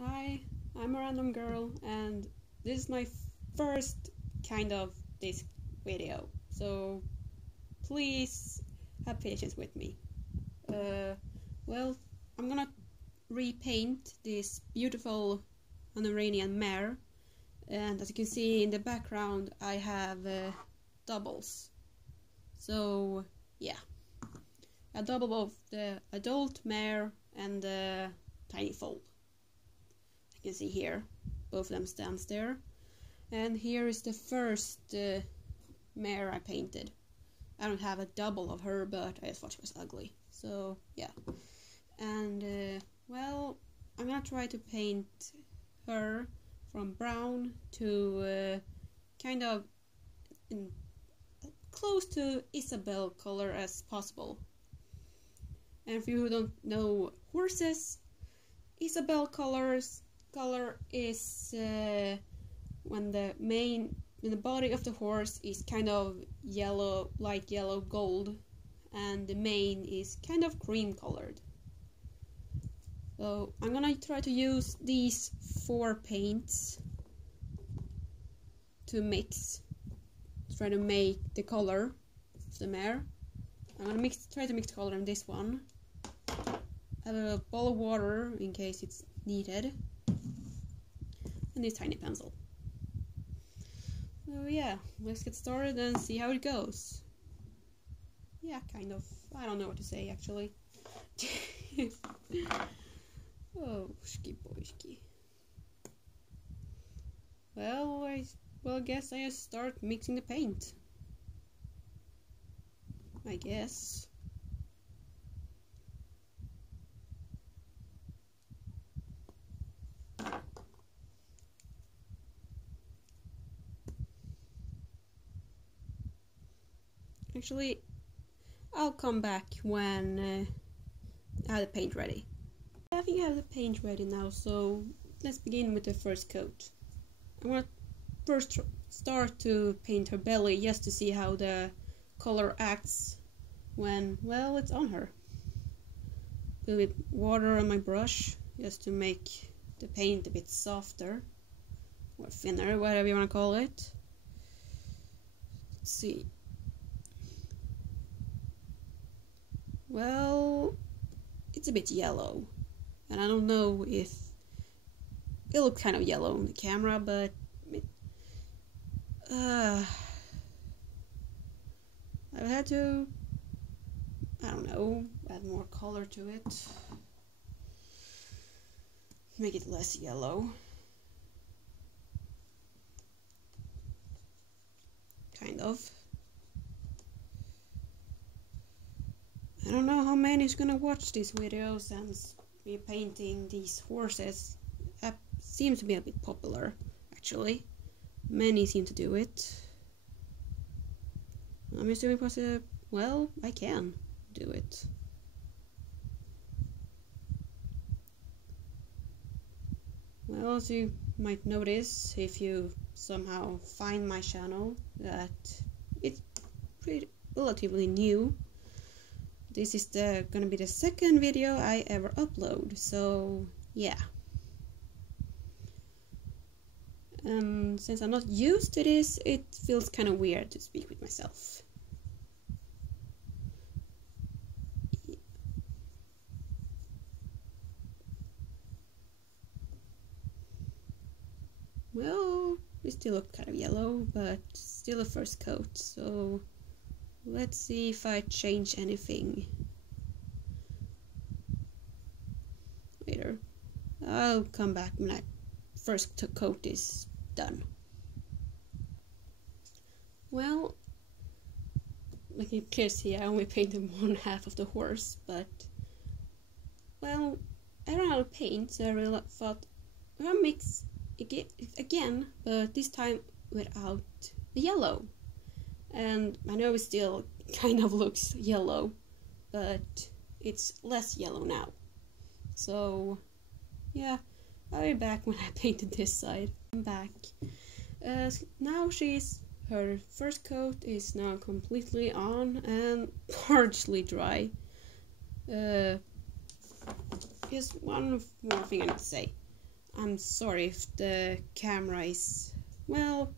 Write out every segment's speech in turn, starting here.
Hi, I'm a random girl and this is my first kind of this video, so please have patience with me. Well, I'm gonna repaint this beautiful Hanoverian mare, and as you can see in the background I have doubles. So yeah, a double of the adult mare and the tiny foal. You can see here, both of them stands there. And here is the first mare I painted. I don't have a double of her, but I just thought she was ugly. So yeah. And well, I'm gonna try to paint her from brown to kind of close to Isabel color as possible. And if you don't know horses, Isabel color is when the body of the horse is kind of yellow, light yellow gold, and the mane is kind of cream colored. So I'm gonna try to use these 4 paints to try to make the color of the mare. I'm gonna try to mix the color in this one. I have a bowl of water in case it's needed. And this tiny pencil. So yeah, let's get started and see how it goes. Yeah, kind of. I don't know what to say actually. Oh, boyski. Well, I guess I just start mixing the paint. I guess. Actually, I'll come back when I have the paint ready. I think I have the paint ready now, so let's begin with the first coat. I'm gonna first start to paint her belly just to see how the color acts when, well, it's on her. Put a bit water on my brush just to make the paint a bit softer or thinner, whatever you want to call it. Let's see. Well, it's a bit yellow, and I don't know if it looks kind of yellow on the camera, but I would have to, I don't know, add more color to it, make it less yellow, kind of. I don't know how many is gonna watch this video since repainting these horses seems to be a bit popular, actually. Many seem to do it. I'm assuming well, I can do it. Well, as you might notice if you somehow find my channel, that it's pretty relatively new. This is gonna be the second video I ever upload, so yeah. And since I'm not used to this, it feels kind of weird to speak with myself. Well, we still look kind of yellow, but still a first coat, so let's see if I change anything later. I'll come back when that first coat is done. Well, like you can see, I only painted one half of the horse, but well, I ran out of paint, so I really thought I'll mix again, but this time without the yellow. And I know it still kind of looks yellow, but it's less yellow now. So yeah, I'll be back when I painted this side. I'm back. Now her first coat is now completely on and partially dry. Here's one more thing I need to say. I'm sorry if the camera is, well,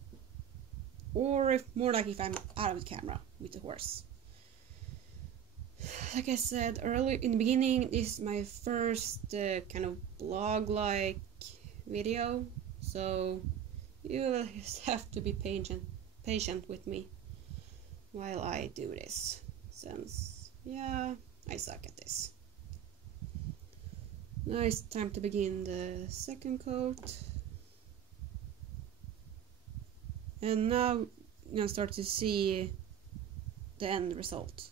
or if more like if I'm out of the camera with the horse. Like I said earlier in the beginning, this is my first kind of blog-like video, so you will just have to be patient with me while I do this, since, yeah, I suck at this. Now it's time to begin the second coat. And now I'm gonna start to see the end result.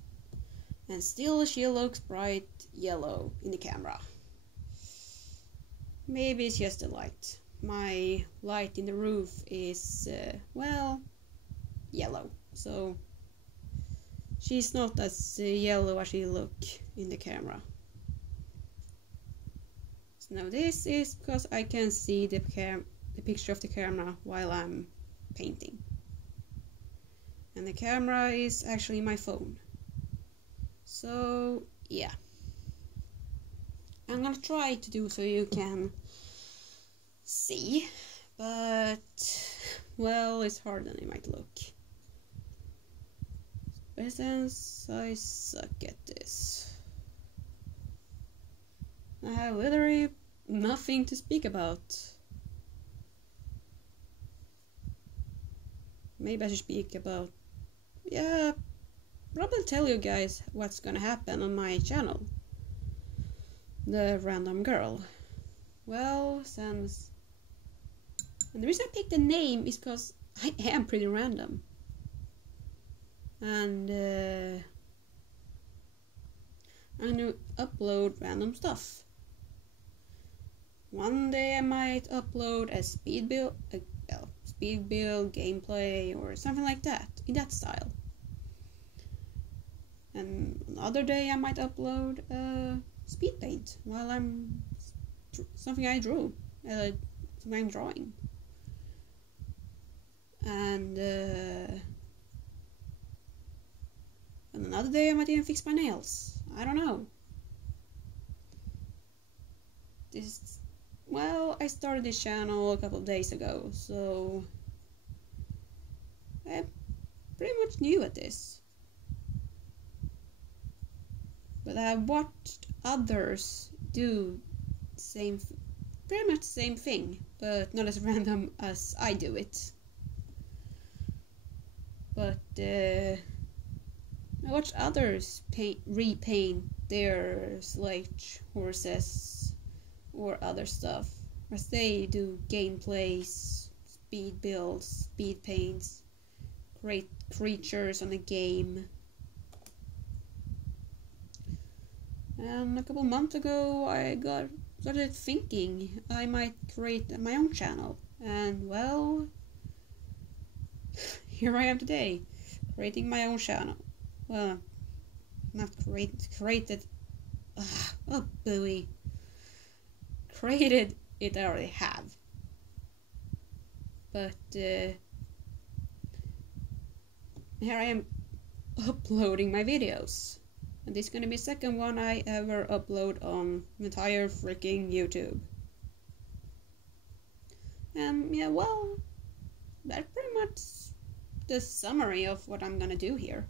And still she looks bright yellow in the camera. Maybe it's just the light. My light in the roof is, well, yellow. So she's not as yellow as she looks in the camera. So now this is because I can see the picture of the camera while I'm painting. And the camera is actually my phone. So, yeah. I'm gonna try to do so you can see, but, well, it's harder than it might look. But since I suck at this, I have literally nothing to speak about. Maybe I should speak about, yeah, probably tell you guys what's gonna happen on my channel. The random girl. Well, since... And the reason I picked the name is because I am pretty random. And I'm gonna upload random stuff. One day I might upload a speed build gameplay or something like that, in that style. And another day I might upload speed paint while I'm something I drew, something I'm drawing. And another day I might even fix my nails. I don't know. Well, I started this channel a couple of days ago, so I'm pretty much new at this. But I watched others do pretty much the same thing, but not as random as I do it. But I watched others repaint their Schleich horses or other stuff, as they do gameplays, speed builds, speed paints, create creatures on a game. And a couple months ago I started thinking I might create my own channel, and well, here I am today, creating my own channel. Well, not created, oh booey. Created it I already have. But here I am uploading my videos. And this is gonna be the second one I ever upload on the entire freaking YouTube. And yeah, well, that's pretty much the summary of what I'm gonna do here.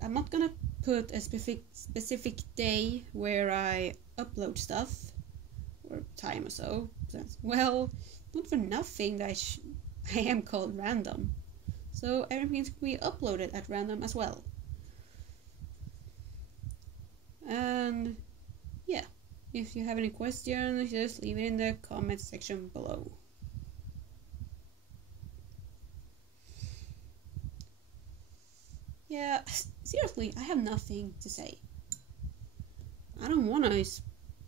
I'm not gonna put a specific day where I upload stuff, or time or so, since, well, not for nothing that I am called random. So everything's gonna be uploaded at random as well. And yeah, if you have any questions, just leave it in the comment section below. Yeah, seriously, I have nothing to say. I don't want to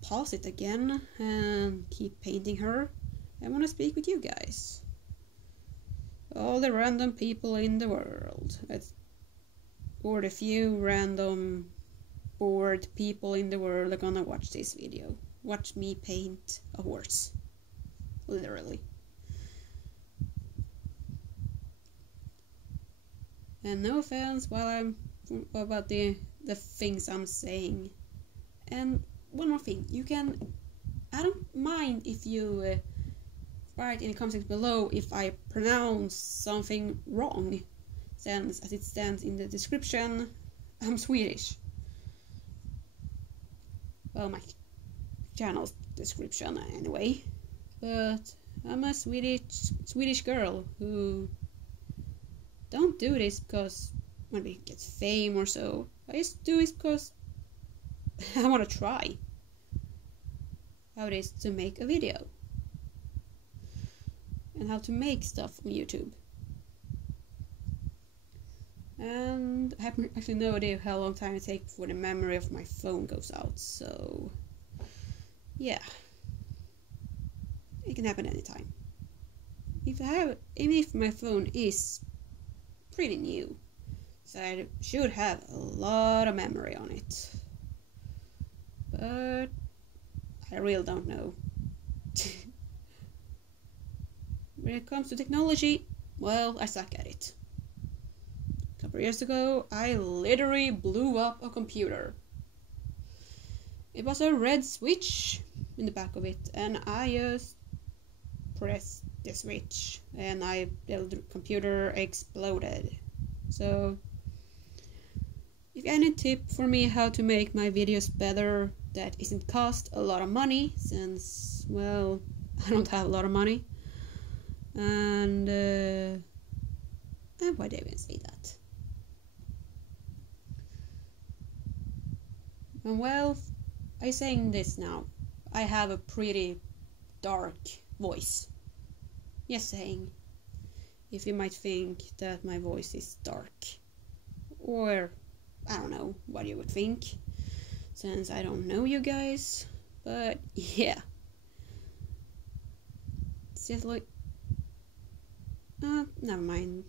pause it again and keep painting her. I want to speak with you guys. All the random people in the world. Or the few random bored people in the world are gonna watch this video. Watch me paint a horse. Literally. And no offense about the things I'm saying. And one more thing, you can I don't mind if you write in the comments below if I pronounce something wrong, since as it stands in the description, I'm Swedish. Well, my channel's description anyway. But I'm a Swedish girl who don't do this because when we get fame or so. I just do it because I want to try how it is to make a video and how to make stuff on YouTube. And I have actually no idea how long time it takes before the memory of my phone goes out, so yeah, it can happen anytime. Even if my phone is pretty new, so I should have a lot of memory on it, but I really don't know. When it comes to technology, well, I suck at it. A couple of years ago, I literally blew up a computer. It was a red switch in the back of it, and I just pressed the switch, and the computer exploded. So, if any tip for me how to make my videos better that isn't cost a lot of money, since, well, I don't have a lot of money, and why did I even say that? And well, I'm saying this now, I have a pretty dark voice. Just saying, if you might think that my voice is dark, or I don't know what you would think, since I don't know you guys, but yeah, it's just like, never mind,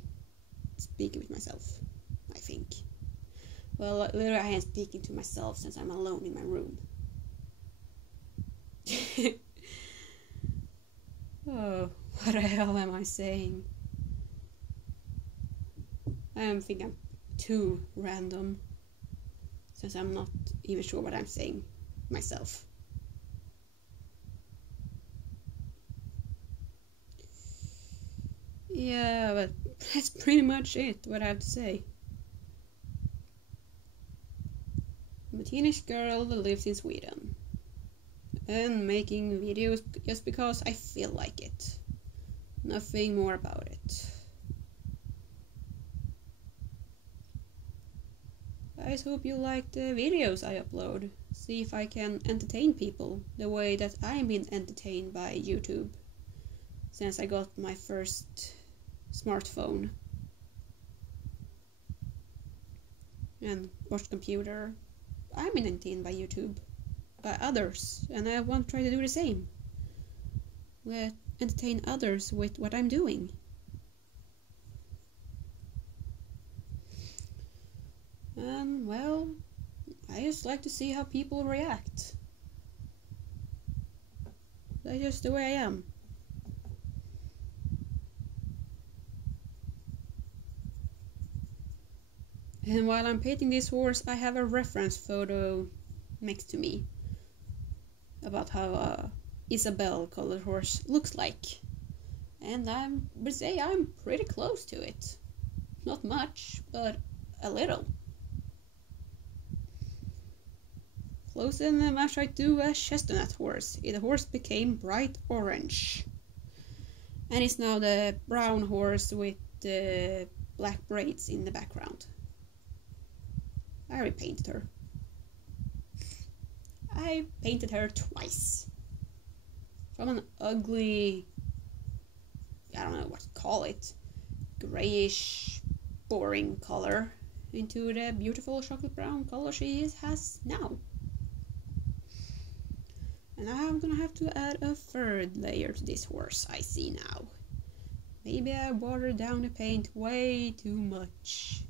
speaking with myself, I think. Well, literally I am speaking to myself since I'm alone in my room. Oh, what the hell am I saying? I think I'm too random, since I'm not even sure what I'm saying myself. Yeah, but that's pretty much it, what I have to say. I'm a teenage girl that lives in Sweden, and making videos just because I feel like it. Nothing more about it. I just hope you like the videos I upload. See if I can entertain people the way that I'm being entertained by YouTube since I got my first smartphone and watched computer. I'm being entertained by YouTube, by others, and I want to try to do the same. Entertain others with what I'm doing. And well, I just like to see how people react. That's just the way I am. And while I'm painting this horse, I have a reference photo next to me about how Isabel colored horse looks like. And I would say I'm pretty close to it. Not much, but a little. Closer than I tried to a chestnut horse. The horse became bright orange. And it's now the brown horse with the black braids in the background. I repainted her. I painted her twice. From an ugly, I don't know what to call it, grayish, boring color into the beautiful chocolate brown color she has now. And I'm gonna have to add a third layer to this horse I see now. Maybe I watered down the paint way too much.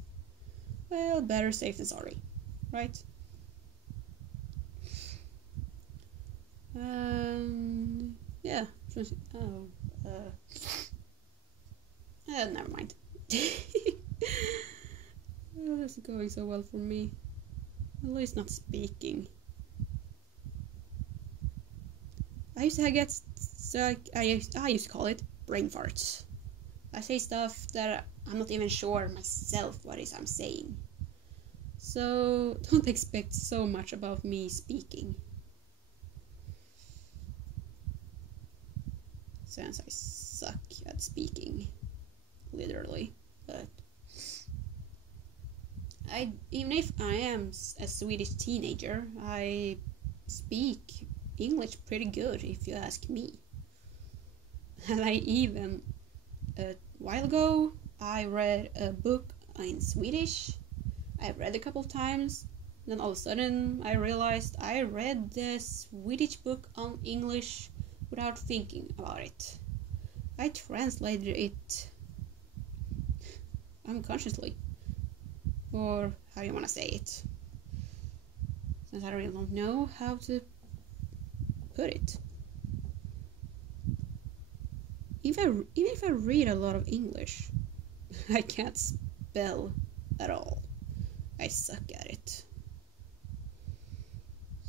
Well, better safe than sorry, right? Yeah. Never mind. Oh, this is going so well for me. At least not speaking. I used to get I used to call it brain farts. I say stuff that I'm not even sure myself what it is I'm saying. So don't expect so much about me speaking. Since I suck at speaking, literally, but even if I am a Swedish teenager, I speak English pretty good if you ask me. And I even, a while ago, I read a book in Swedish. I read a couple of times, then all of a sudden I realized I read the Swedish book on English without thinking about it. I translated it unconsciously, or how you want to say it, since I really don't know how to put it. Even if I read a lot of English, I can't spell at all. I suck at it.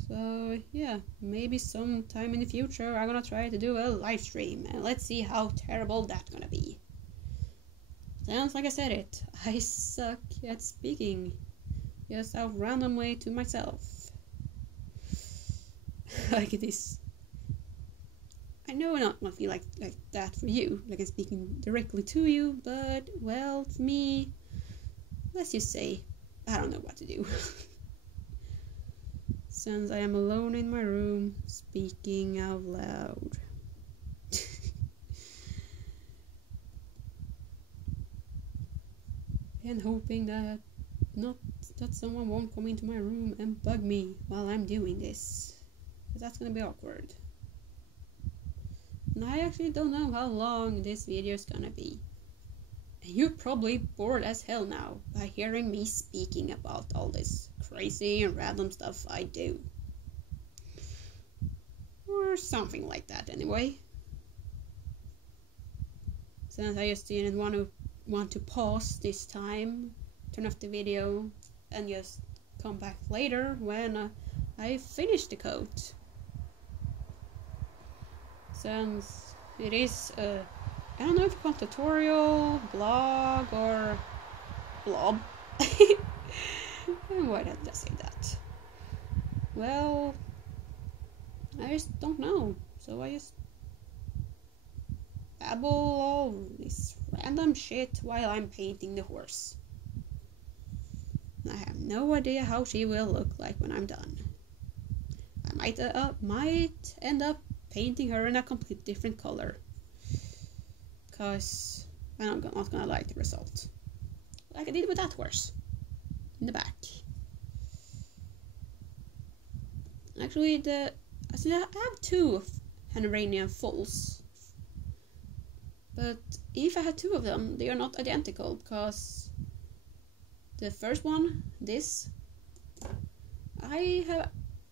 So yeah, maybe sometime in the future I'm gonna try to do a live stream, and let's see how terrible that's gonna be. Sounds like I said it. I suck at speaking, just out randomly to myself. Like this. I know it not feel like that for you, like I'm speaking directly to you, but well, for me, let's just say I don't know what to do. Since I am alone in my room, speaking out loud. And hoping that someone won't come into my room and bug me while I'm doing this. Because that's gonna be awkward. And I actually don't know how long this video is gonna be. And you're probably bored as hell now by hearing me speaking about all this crazy and random stuff I do. Or something like that anyway. Since I just didn't want to pause this time, turn off the video, and just come back later when I finish the coat. Since it is I don't know if you call it tutorial, blog, or blob. Why did I say that? Well, I just don't know. So I just babble all this random shit while I'm painting the horse. I have no idea how she will look like when I'm done. I might end up painting her in a complete different color, cause I'm not gonna like the result, like I did with that horse in the back. Actually, I have two Hanoverian foals, but if I had two of them, they are not identical, because the first one, this,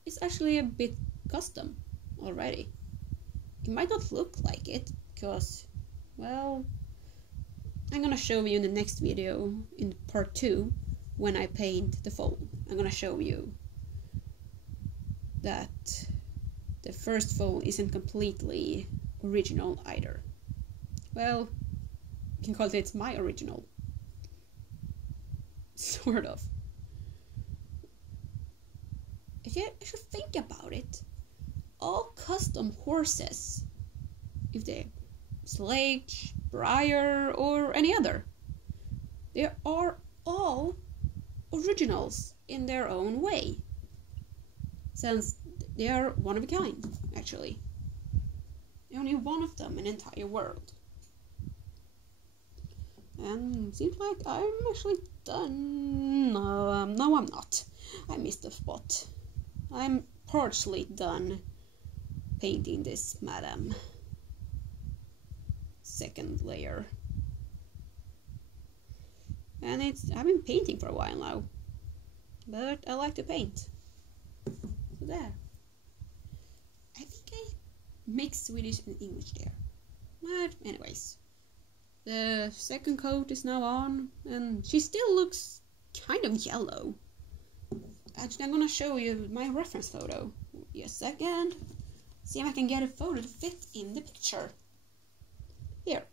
it's actually a bit custom already. It might not look like it, because, well, I'm gonna show you in the next video, in part 2, when I paint the foal. I'm gonna show you that the first foal isn't completely original either. Well, you can call it my original. Sort of. If you actually think about it, all custom horses, if they're Schleich, Breyer, or any other, they are all originals in their own way, since they are one of a kind, actually. Only one of them in the entire world. And seems like I'm actually done. No, I'm not. I missed a spot. I'm partially done painting this madam. Second layer. And I've been painting for a while now, but I like to paint. So there. I think I mixed Swedish and English there. But anyways, the second coat is now on, and she still looks kind of yellow. Actually, I'm gonna show you my reference photo. Just a second. see if I can get a photo to fit in the picture. Here.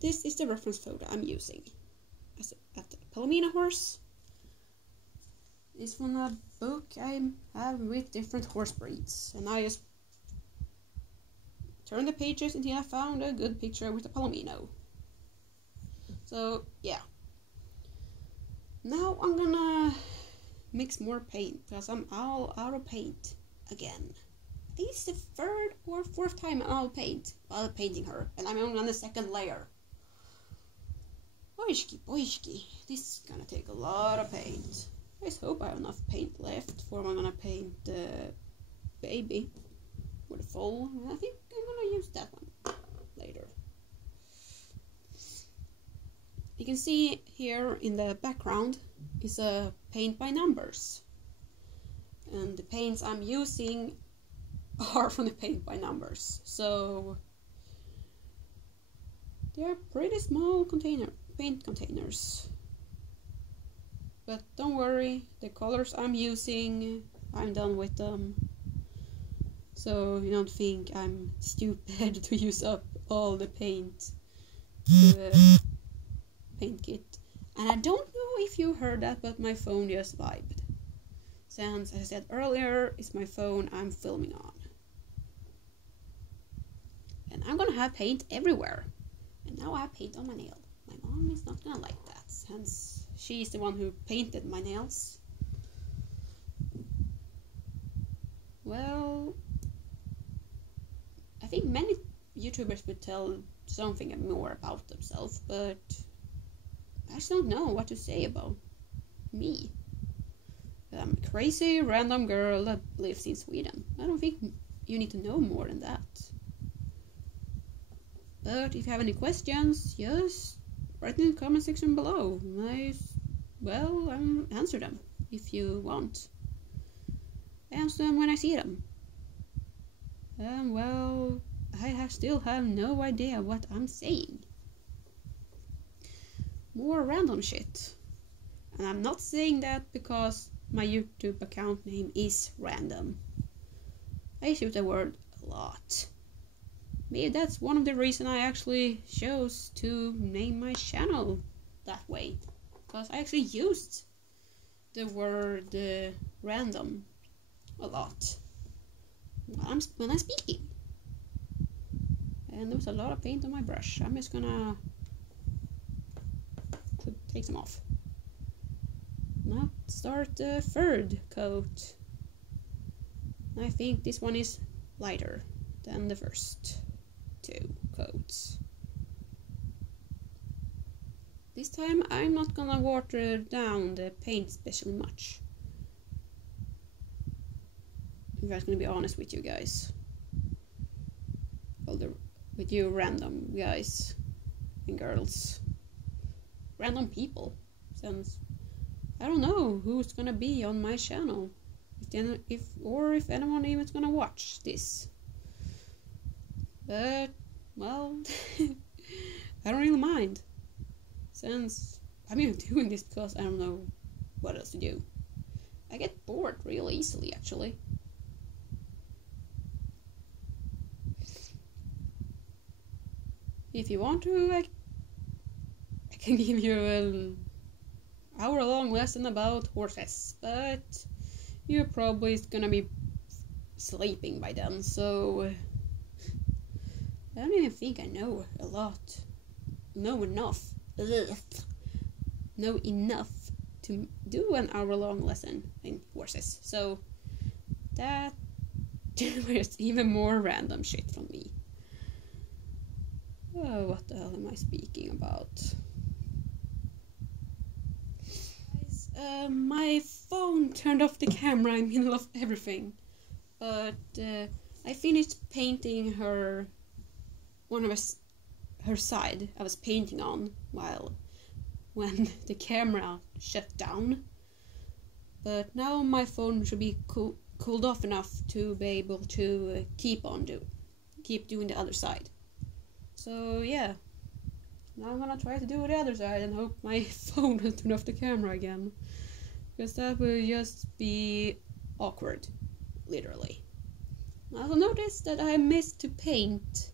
This is the reference photo I'm using at the Palomino horse. It's from a book I have with different horse breeds, and I just turned the pages until I found a good picture with the Palomino. So yeah. Now I'm gonna mix more paint because I'm all out of paint again. I think it's the third or fourth time I'm out of paint while painting her, and I'm only on the second layer. Boishki, boishki, this is gonna take a lot of paint. I just hope I have enough paint left for when I'm gonna paint the baby or the foal. I think I'm gonna use that one later. You can see here in the background is a paint by numbers. And the paints I'm using are from the paint by numbers. So they're pretty small paint containers. But don't worry, the colors I'm using, I'm done with them. So you don't think I'm stupid to use up all the paint to the paint kit. And I don't know if you heard that, but my phone just vibed. Since, as I said earlier, it's my phone I'm filming on. And I'm gonna have paint everywhere. And now I have paint on my nail. My mom is not gonna like that, since she's the one who painted my nails. Well, I think many YouTubers would tell something more about themselves, but I just don't know what to say about me. I'm a crazy random girl that lives in Sweden. I don't think you need to know more than that. But if you have any questions, just write in the comment section below. I'll answer them if you want. Answer them when I see them. Well, I still have no idea what I'm saying. More random shit. And I'm not saying that because my YouTube account name is random. I use the word a lot. Maybe that's one of the reasons I actually chose to name my channel that way. Because I actually used the word random a lot when I'm speaking. And there was a lot of paint on my brush. I'm just gonna take some off. Now start the third coat. I think this one is lighter than the first two coats. This time I'm not gonna water down the paint especially much. I'm just gonna be honest with you guys. With you random guys and girls. Random people. Since I don't know who's gonna be on my channel. If anyone even is gonna watch this. But, well, I don't really mind. Since I'm even doing this because I don't know what else to do. I get bored real easily, actually. If you want to, I can give you an hour-long lesson about horses, but you're probably gonna be sleeping by then, so I don't even think I know a lot. Know enough to do an hour-long lesson in horses. So that was even more random shit from me. Oh, what the hell am I speaking about? Guys, my phone turned off the camera in the middle of everything. But I finished painting her side I was painting on when the camera shut down. But now my phone should be cooled off enough to be able to keep doing the other side. So yeah, now I'm gonna try to do the other side and hope my phone will turn off the camera again, because that will just be awkward. literally. I also noticed that I missed to paint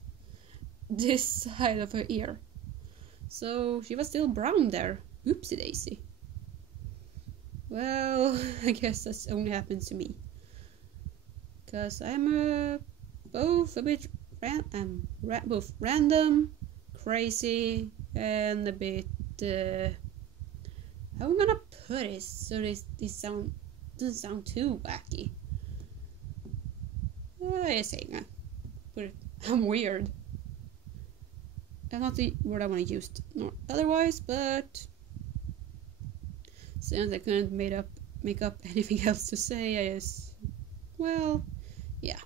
this side of her ear. So she was still brown there. Oopsie daisy. Well, I guess that's only happened to me. Because I'm both a bit both random, crazy, and a bit... how am I gonna put it so this doesn't sound too wacky? I saying I'm weird. That's not the word I want to use otherwise, but since I couldn't make up anything else to say, I just, well, yeah,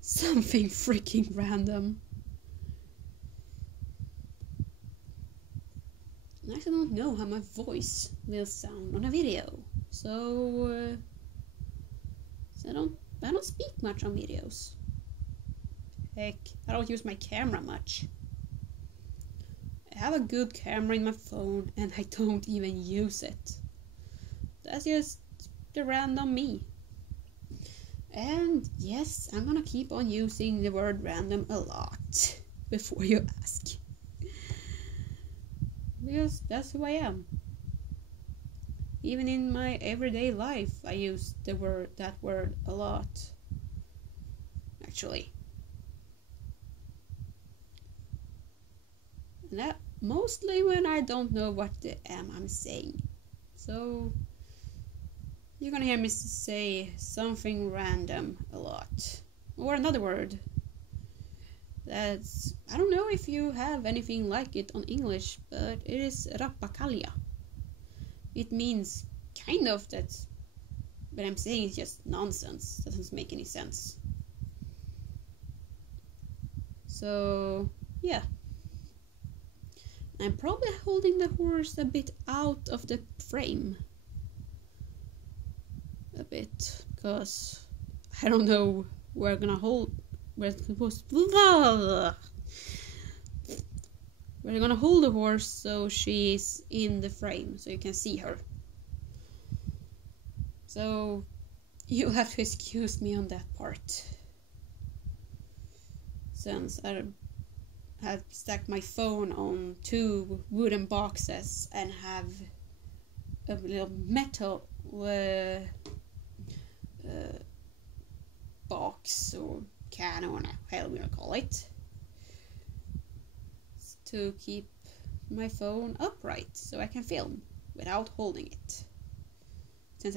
something freaking random. I actually don't know how my voice will sound on a video, so I don't speak much on videos. Heck, I don't use my camera much. I have a good camera in my phone and I don't even use it. That's just the random me. And yes, I'm gonna keep on using the word random a lot before you ask. Because that's who I am. Even in my everyday life, I use that word a lot. Actually. And that mostly when I don't know what I'm saying. So you're gonna hear me say something random a lot. Or another word. That's, I don't know if you have anything like it on English, but it is rappakalja. It means kind of that what I'm saying is just nonsense. Doesn't make any sense. So, yeah. I'm probably holding the horse a bit out of the frame. A bit, because I don't know where I'm gonna hold. We're gonna hold the horse so she's in the frame, so you can see her. So you'll have to excuse me on that part, since I have stacked my phone on 2 wooden boxes and have a little metal box or can, or hell we'll call it, to keep my phone upright so I can film without holding it. Since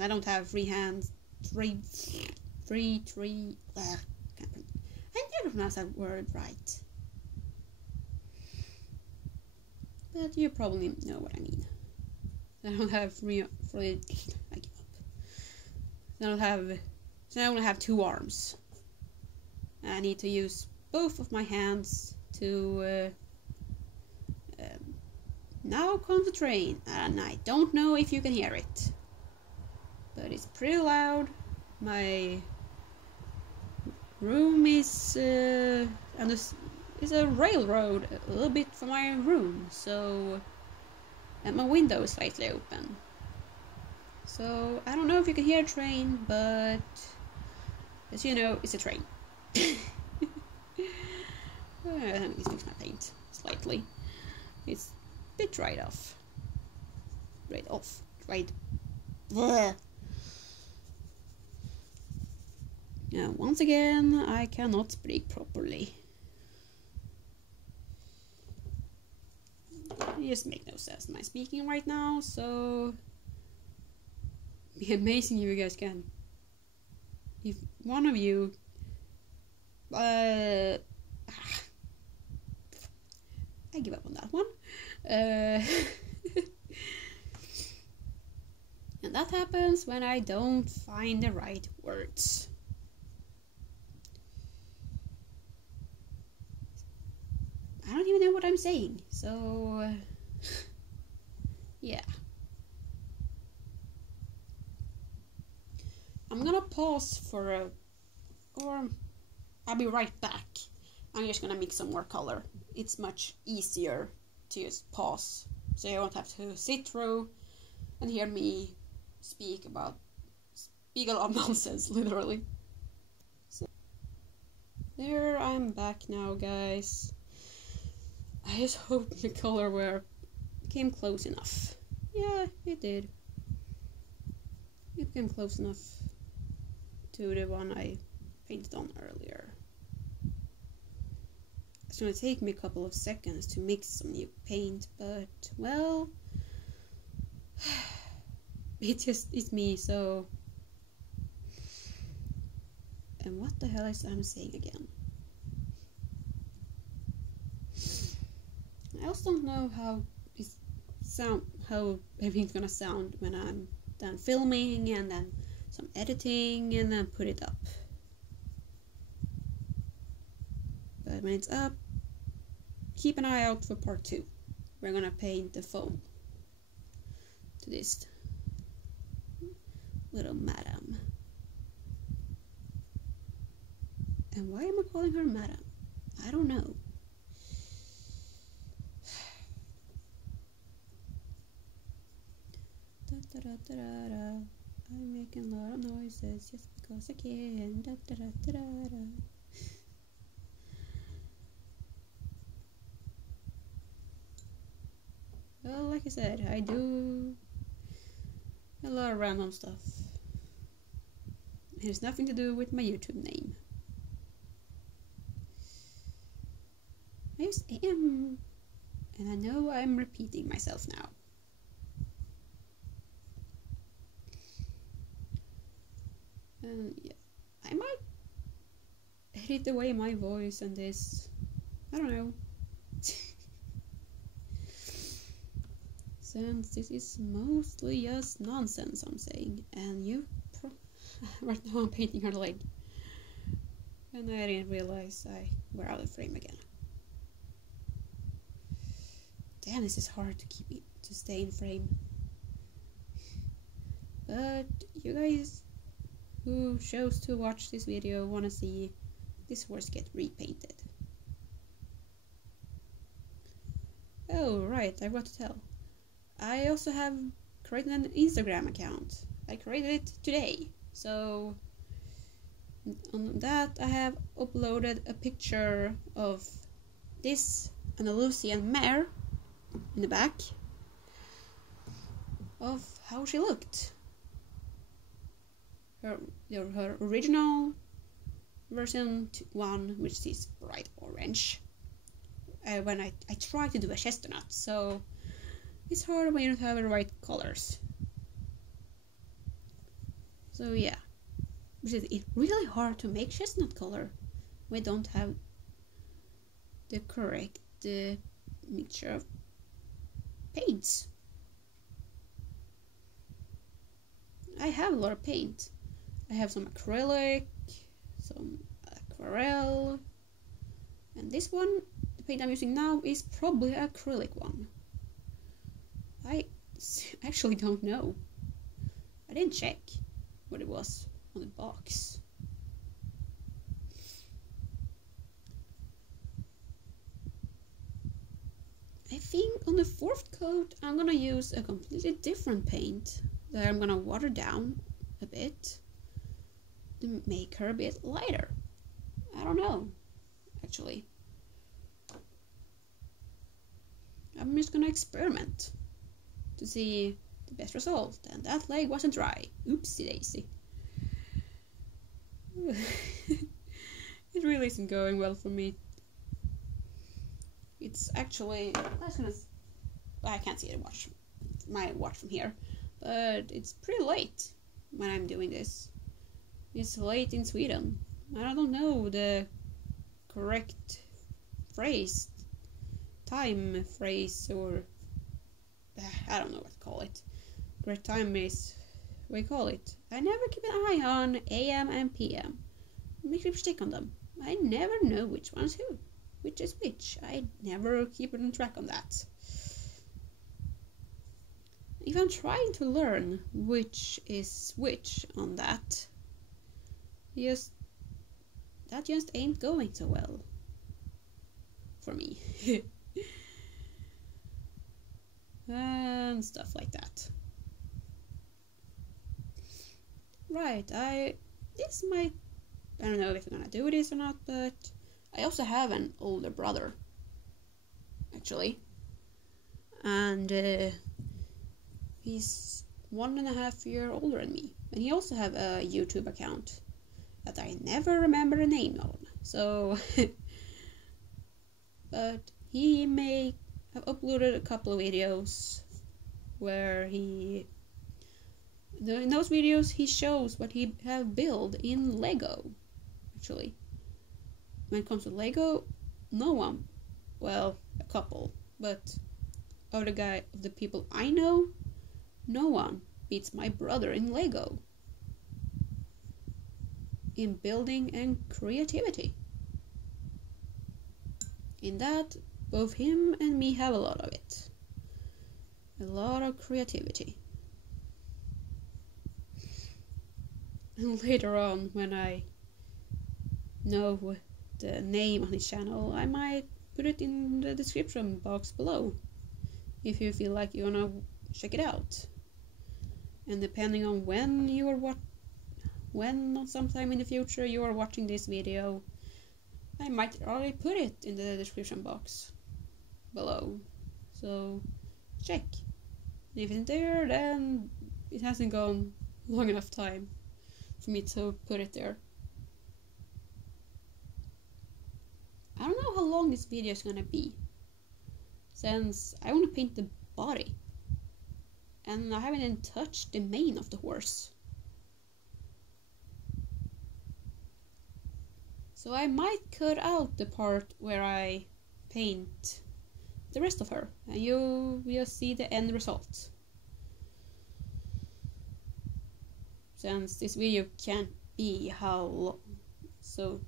I don't have free hands, I never pronounce that word right. But you probably know what I mean. I don't have I give up. I only have 2 arms. I need to use both of my hands to now comes the train, and I don't know if you can hear it, but it's pretty loud. My room is and this is a railroad a little bit from my room, so and my window is slightly open. So I don't know if you can hear a train, but as you know, it's a train. I need to fix my paint slightly. It's a bit dried off. Bleh. Now, once again, I cannot speak properly. It just makes no sense my speaking right now, so it'd be amazing if you guys can. If one of you I give up on that one. And that happens when I don't find the right words. I don't even know what I'm saying, so yeah. I'm gonna pause or I'll be right back. I'm just gonna mix some more color. It's much easier to just pause, so you won't have to sit through and hear me speak spiegel of nonsense, literally. So, there, I'm back now, guys. I just hope the color came close enough. Yeah, it did. It came close enough to the one I painted on earlier. It's gonna take me a couple of seconds to mix some new paint, but, well, it's me, so... And what the hell is I'm saying again? I also don't know how everything's gonna sound when I'm done filming and then some editing and then put it up. But when it's up, keep an eye out for part 2. We're gonna paint the foal to this little madam. And why am I calling her madam? I don't know. Da, da, da, da, da. I'm making a lot of noises just because I can. Da, da, da, da, da, da. Well, like I said, I do a lot of random stuff. It has nothing to do with my YouTube name. I just am, and I know I'm repeating myself now. Yeah, I might edit away my voice and this. I don't know. Since this is mostly just nonsense I'm saying, and right now I'm painting her leg, and I didn't realize we're out of frame again. Damn, this is hard to stay in frame. But you guys who chose to watch this video want to see this horse get repainted. Oh right, I've got to tell. I also have created an Instagram account. I created it today. So on that I have uploaded a picture of this Andalusian mare in the back of how she looked. Her original version 1, which is bright orange. When I tried to do a chestnut, so it's hard when you don't have the right colors. So yeah, it's really hard to make chestnut color. We don't have the correct mixture of paints. I have a lot of paint. I have some acrylic, some aquarelle, and this one, the paint I'm using now, is probably an acrylic one. I actually don't know. I didn't check what it was on the box. I think on the 4th coat I'm gonna use a completely different paint that I'm gonna water down a bit to make her a bit lighter. I don't know, actually. I'm just gonna experiment to see the best result, and that leg wasn't dry. Oopsie daisy. It really isn't going well for me. It's actually, I can't see my watch from here, but it's pretty late when I'm doing this. It's late in Sweden. I don't know the correct time phrase, or I don't know what to call it. Correct time is what you call it. I never keep an eye on AM and PM. Make sure to stick on them. I never know which one's who, which is which. I never keep on track on that. If I'm trying to learn which is which on that, that just ain't going so well for me. And stuff like that. right, I don't know if I'm gonna do this or not, but I also have an older brother, actually. And he's 1.5 years older than me. And he also have a YouTube account that I never remember the name of. So, but he may have uploaded a couple of videos where in those videos he shows what he have built in Lego, actually. When it comes to Lego, no one, well, a couple, but of the people I know, no one beats my brother in Lego. In building and creativity. In that, both him and me have a lot of it. A lot of creativity. And later on, when I know the name of his channel, I might put it in the description box below, if you feel like you wanna check it out. And depending on when sometime in the future you are watching this video, I might already put it in the description box below. So check. And if it's there, then it hasn't gone long enough time for me to put it there. I don't know how long this video is gonna be, since I want to paint the body and I haven't even touched the mane of the horse. So I might cut out the part where I paint the rest of her, and you will see the end result. Since this video can't be so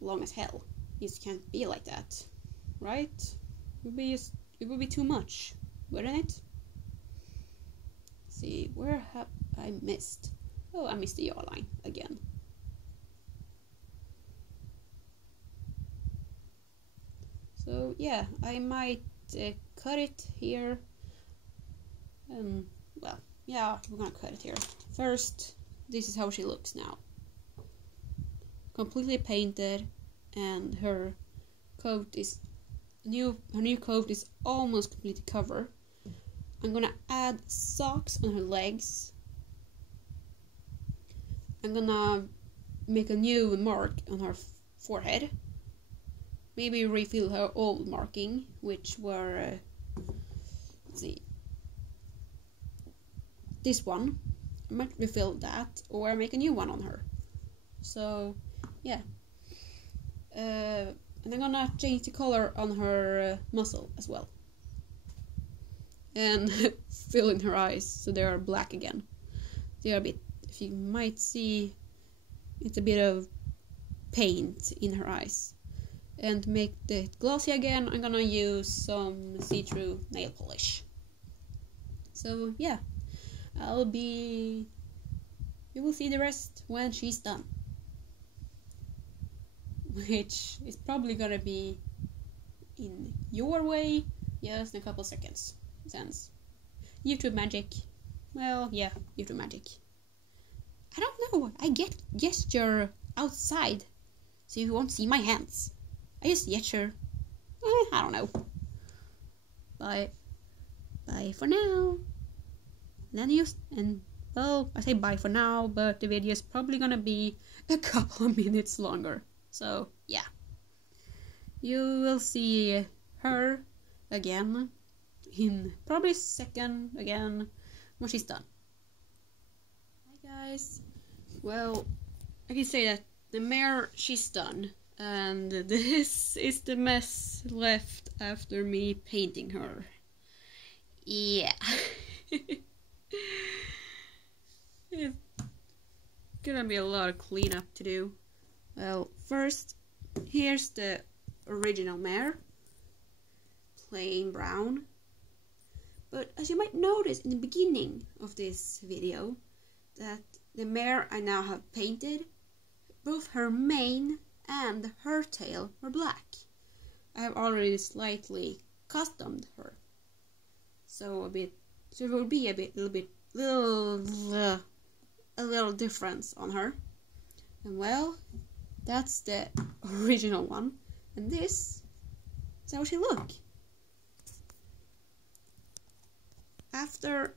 long as hell. It can't be like that, right? It would be too much, wouldn't it? Let's see, where have I missed? Oh, I missed the jawline again. So yeah, I might cut it here. Well, yeah, we're gonna cut it here. First, this is how she looks now. Completely painted, and her new coat is almost completely covered. I'm gonna add socks on her legs. I'm gonna make a new mark on her forehead. Maybe refill her old marking, which were, let's see, this one. I might refill that, or make a new one on her. So, yeah. And I'm gonna change the color on her muzzle as well. And fill in her eyes, so they are black again. They are a bit, if you might see, it's a bit of paint in her eyes. And to make it glossy again, I'm gonna use some see-through nail polish. So yeah, you will see the rest when she's done. Which is probably gonna be in your way just in a couple seconds. Since YouTube magic, well, yeah, YouTube magic. I don't know, I get gesture outside, so you won't see my hands. I just gesture. I don't know. Bye for now. Well, I say bye for now, but the video is probably gonna be a couple of minutes longer. So yeah, you will see her again in probably a second again when she's done. Hi guys. Well, I can say that the mare, she's done. And this is the mess left after me painting her. Yeah. It's gonna be a lot of cleanup to do. Well, first, here's the original mare. Plain brown. But as you might notice in the beginning of this video, that the mare I now have painted, both her mane and her tail were black. I have already slightly customed her, so it will be a little a little difference on her. And well, that's the original one. And this is how she look. After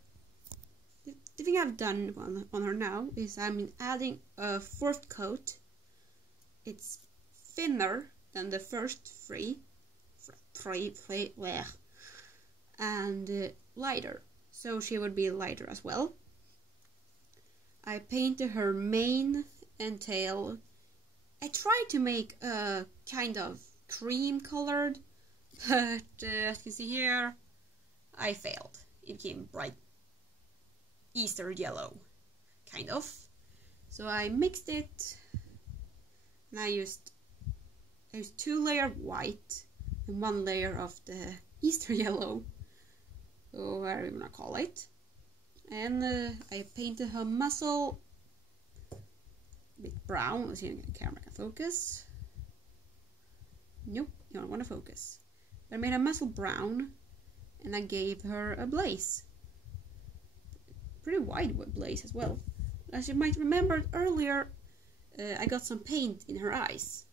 the thing I've done on her now is I'm adding a fourth coat. It's thinner than the first three and lighter, so she would be lighter as well. I painted her mane and tail. I tried to make a kind of cream colored, but as you see here, I failed. It became bright Easter yellow, kind of. So I mixed it, and I used 2 layers of white and 1 layer of the Easter yellow, or whatever you wanna call it. And I painted her muzzle a bit brown. Let's see if the camera can focus. Nope, you don't want to focus. I made her muzzle brown, and I gave her a blaze. Pretty wide blaze as well. As you might remember earlier, I got some paint in her eyes.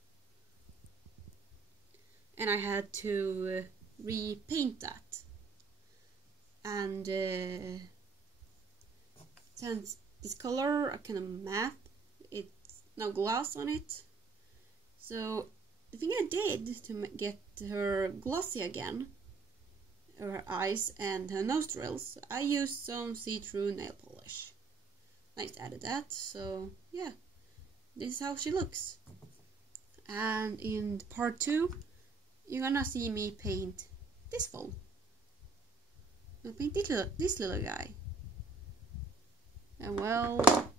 And I had to repaint that. And since this color are kind of matte, it's no gloss on it. So the thing I did to get her glossy again, her eyes and her nostrils, I used some see-through nail polish. I just added that, so yeah, this is how she looks. And in part 2, you're gonna see me paint this foal. I'll paint this little guy. And well,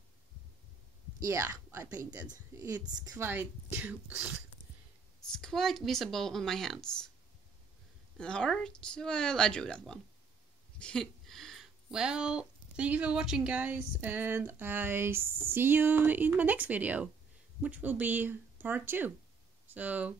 yeah, I painted. It's quite visible on my hands. And the heart, well, I drew that one. Well, thank you for watching, guys, and I see you in my next video, which will be part 2. So